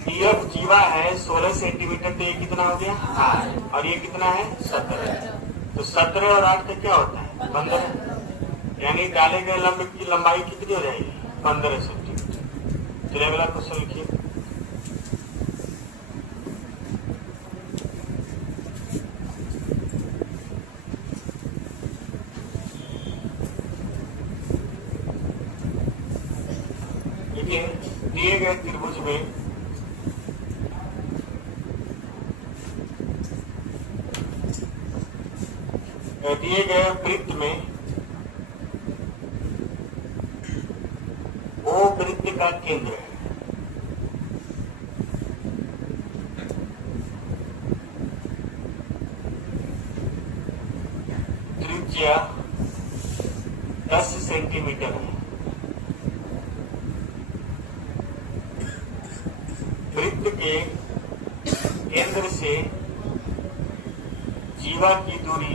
DF जीवा है 16 centimetre, तो ये कितना हो गया 8, और ये कितना है 17। तो 17 और 8 का क्या होता है 15, यानी डाले गए लंब की लंबाई कितनी हो जाएगी 15 सेंटीमीटर। चलिए अगला क्वेश्चन लिखिए। दिए गए त्रिभुज में दिए गए वृत्त में वो वृत्त का केंद्र है। त्रिज्या 10 सेंटीमीटर है। वृत्त के केंद्र से जीवा की दूरी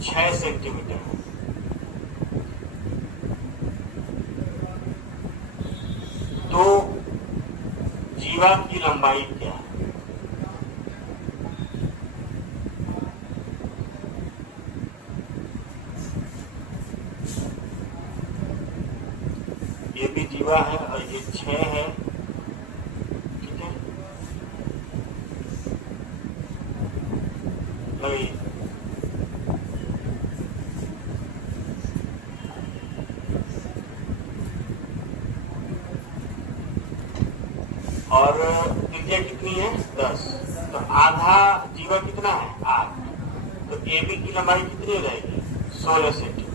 6 सेंटीमीटर है। तो जीवा की लंबाई क्या है? ये भी जीवा है और ये 6 है, ठीक है। लगाइए। और त्रिज्या कितनी है 10, तो आधा जीवा कितना है 8, तो AB की लंबाई कितनी हो जाएगी 16 सेंटीमीटर।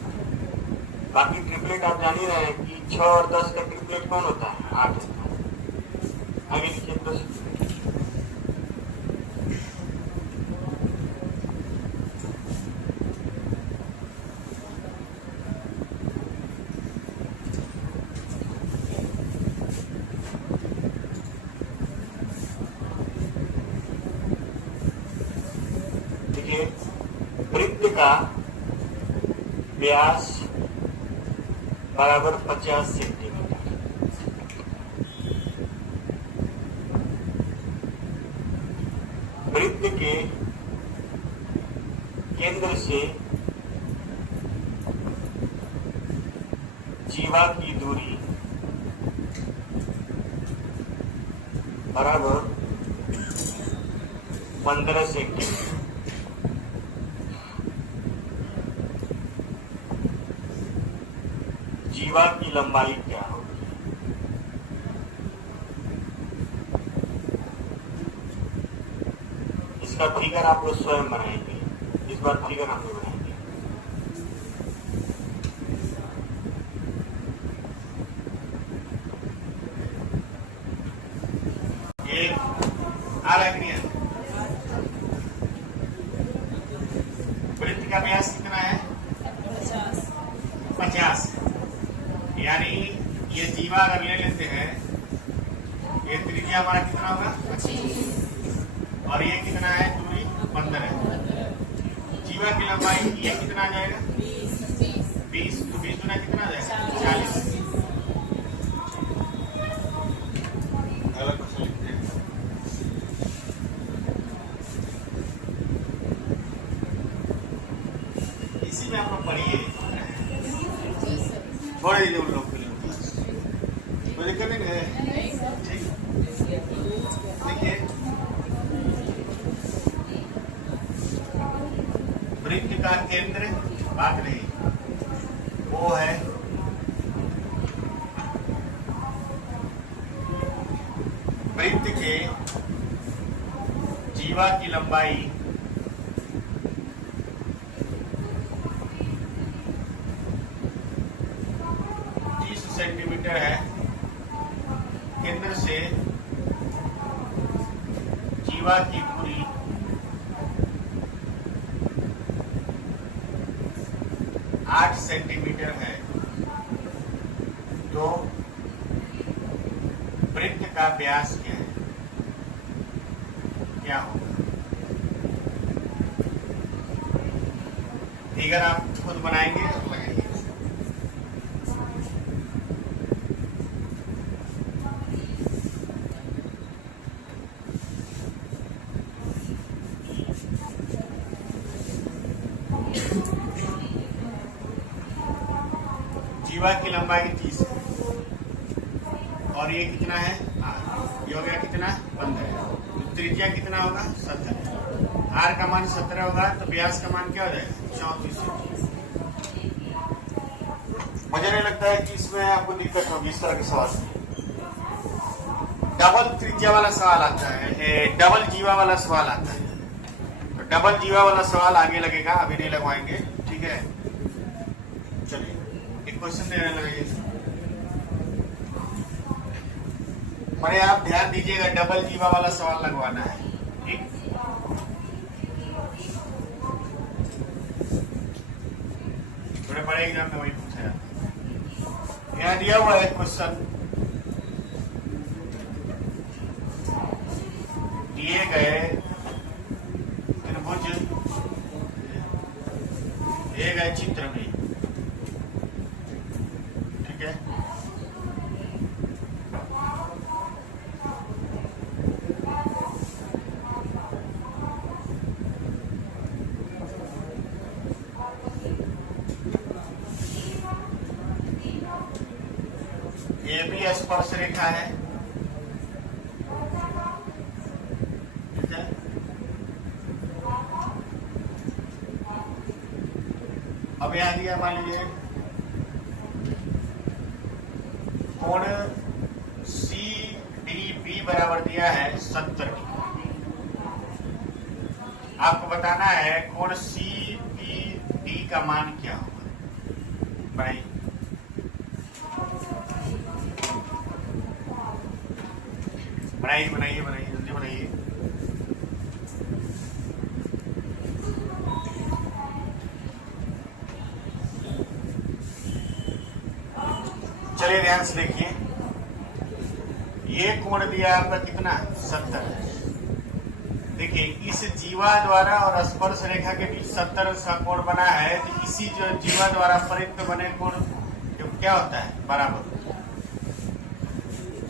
बाकी ट्रिपलेट आप जान ही रहे हैं कि 6 और 10 का ट्रिपलेट कौन होता है 8 होता है। आगे लिखिए प्रश्न। देखिए वृत्त का व्यास बराबर 50 सेंटीमीटर। वृत्त के केंद्र से जीवा की दूरी बराबर 15 सेंटीमीटर। जीवा की लंबाई क्या होगी? इसका फिगर आप लोग स्वयं बनाएंगे, इस बार फिगर हम लोग बनाएंगे। ये आ रहा है, वृत्त का व्यास कितना है 50, यानी ये जीवा अगर ले लेते हैं, ये त्रिज्या हमारा कितना होगा 25, और ये कितना है दूरी 15 है। जीवा की लंबाई ये कितना आ जाएगा 20, तो 20 गुना कितना आ जाएगा 40। अलग क्वेश्चन लिखते हैं। इसी में आप लोग पढ़िए, छोड़ दीजिए उन लोग के लिए, कोई दिक्कत नहीं है। ठीक, देखिए वृत्त का केंद्र बात नहीं, वो है वृत्त के जीवा की लंबाई 30 सेंटीमीटर है। केंद्र से जीवा की दूरी 8 सेंटीमीटर है। तो वृत्त का व्यास क्या है, क्या होगा? फिगर आप खुद बनाएंगे, लगाएंगे। जीवा की लंबाई 30 है और ये कितना है 8, ये हो गया कितना 15, तो त्रिज्या कितना होगा 70, आर का मान 17 होगा तो व्यास का मान क्या हो जाएगा 34। मुझे नहीं लगता है कि इसमें आपको दिक्कत होगी इस तरह के सवाल में। डबल त्रिज्या वाला सवाल आता है, डबल जीवा वाला सवाल आता है, तो डबल जीवा वाला सवाल आगे लगेगा, अभी नहीं लगवाएंगे, ठीक है। चलिए एक क्वेश्चन देने लगे, मैंने आप ध्यान दीजिएगा, डबल जीवा वाला सवाल लगवाना है, ठीक। थोड़े बड़े एग्जाम में वही पूछा जाता है। यहाँ दिया हुआ है क्वेश्चन, दिए गए त्रिभुज दिए गए चित्र में, ठीक है, ए बी स्पर्श रेखा है, ठीक है। अब यहां दिया मान लीजिए कोण सी डी बी बराबर दिया है 70 डिग्री। आपको बताना है कोण सी बी डी का मान क्या होगा। बनाइए, बनाइए बनाइए बनाइए, जल्दी बनाइए। चलिए ध्यान से देखिए, ये कोण दिया आपका कितना 70। देखिए इस जीवा द्वारा और स्पर्श रेखा के बीच 70 का कोण बना है, तो इसी जो जीवा द्वारा परित पे बने कोण क्या होता है बराबर।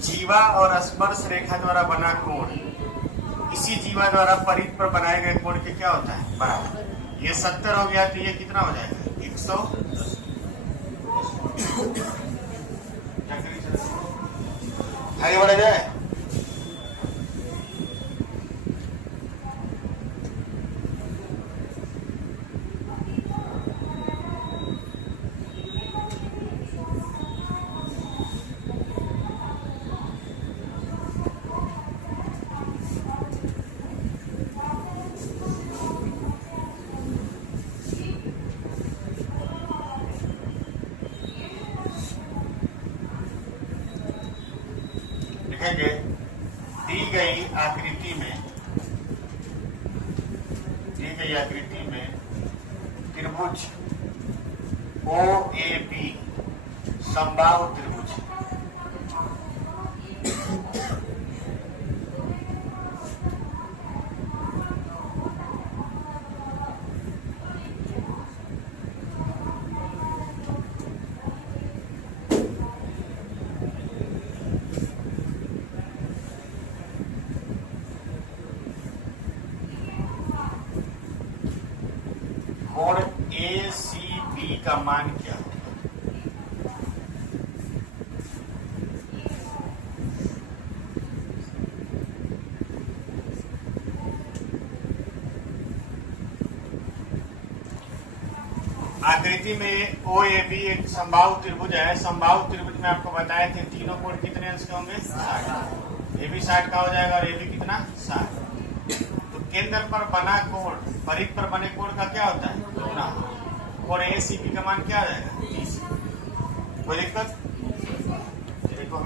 जीवा और स्पर्श रेखा द्वारा बना कोण इसी जीवा द्वारा परित पर बनाए गए कोण के क्या होता है बराबर। ये 70 हो गया तो ये कितना हो जाएगा 110। आगे बढ़ा जाए। दी गई आकृति में त्रिभुज ओ ए बी समबाहु त्रिभुज कोण ए सी बी का मान क्या होगा। आकृति में ओ ए बी एक समबाहु त्रिभुज है। समबाहु त्रिभुज में आपको बताए थे तीनों कोण कितने अंश के होंगे 60। ए बी 60 का हो जाएगा और ए बी कितना 60। तो केंद्र पर बना कोण परिध पर बने कोण का क्या होता है दुगुना। कोण ए सी बी का मान क्या आ जाएगा 30। कोई दिक्कत देखो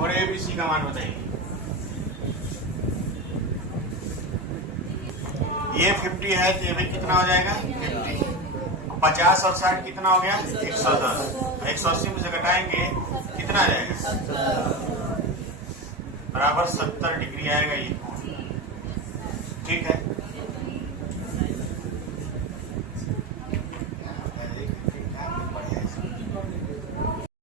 और ABC का मान बताइए। ये 50 है तो ये भी कितना हो जाएगा 50। 50 और 60 कितना हो गया 110। 180 में से घटाएंगे कितना आ जाएगा बराबर 70 डिग्री आएगा ये। ठीक है।